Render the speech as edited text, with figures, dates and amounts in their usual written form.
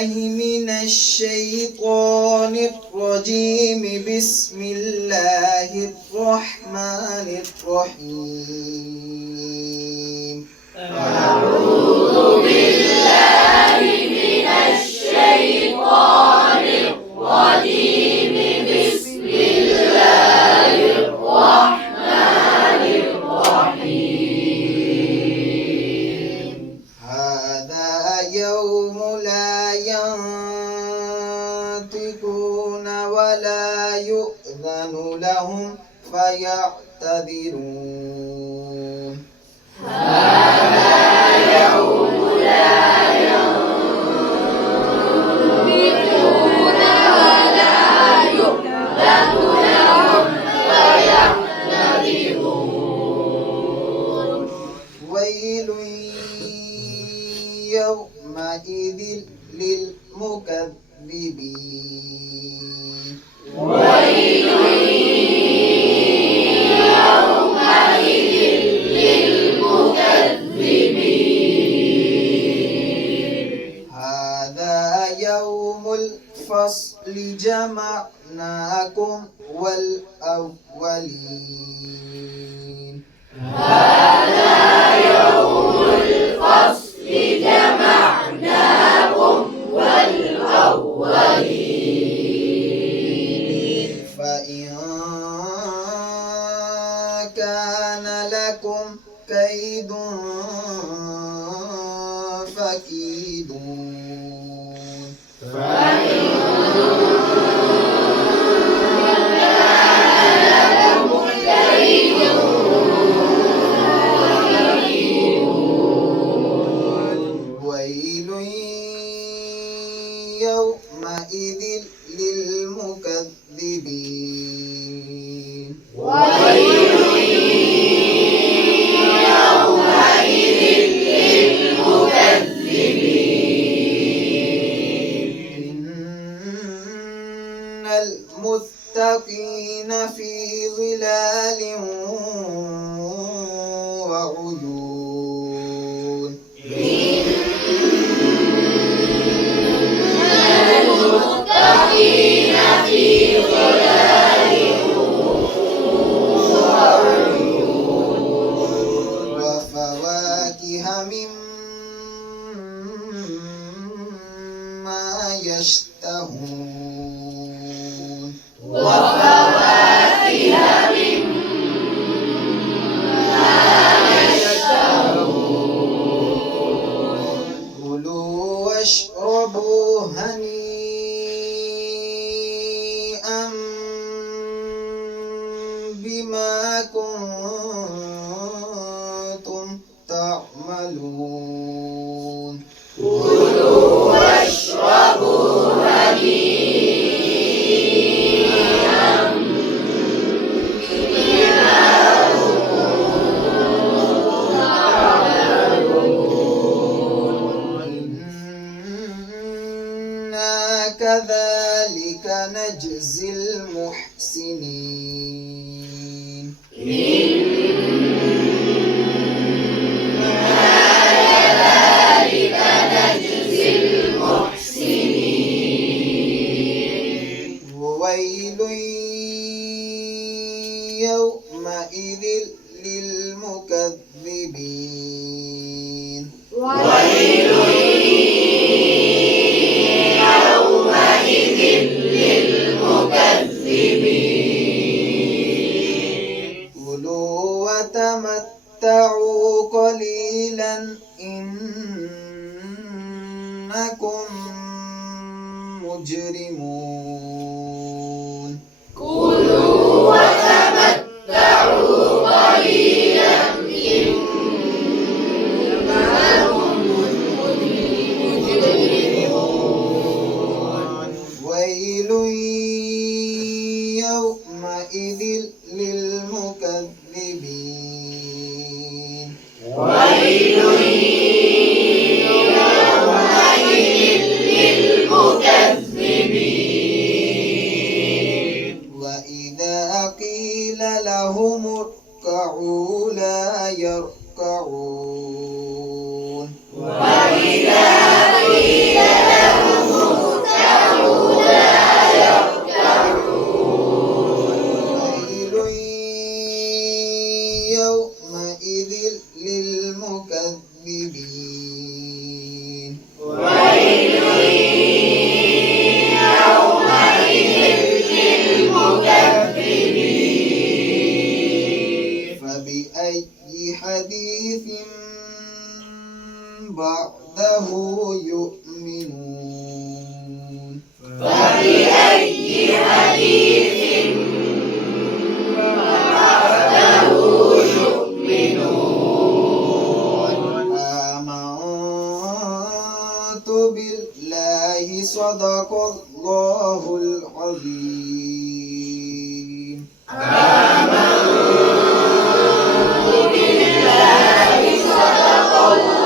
بالله من الشيطان الرجيم. بسم الله الرحمن الرحيم. أعوذ بالله من الشيطان الرجيم. بسم الله الرحمن الرحيم. هذا يوم لا ينطقون ولا يؤذن لهم فيعتذرون. هذا يوم لا ينطقون ولا يؤذن لهم فيعتذرون. ويل يومئذ للمكذبين. ويل يومئذ للمكذبين. هذا يوم الفصل جمعناكم والأولين. هذا يوم الفصل جمعناكم والأولين. فإن كان لكم كيد فكيدون. فإن كان لكم كيد ويل يومئذ للمكذبين. ويل يومئذ للمكذبين. إن المتقين في ظلال وعيون. المتقين في ظلال وعيون. وفواكه مما يشتهون. وفواكه مما يشتهون. كلوا واشربوا هنيئا بما كنتم تعملون. كلوا واشربوا هنيئا بما كنتم تعملون. إنا كذلك نجزي المحسنين. كذلك نجزي المحسنين. ويل يومئذ للمكذبين. ويل يومئذ للمكذبين. كلوا وتمتعوا قليلا إنكم مجرمون. كلوا وتمتعوا قليلا إنكم مجرمون. ويل يومئذ للمكذبين. ويل يومئذ للمكذبين. وإذا قيل لهم اركعوا لا يركعون. وإذا قيل لهم بعده يؤمنون فبأي حديث بعده يؤمنون آمنت بالله صدق الله العظيم آمنت بالله صدق الله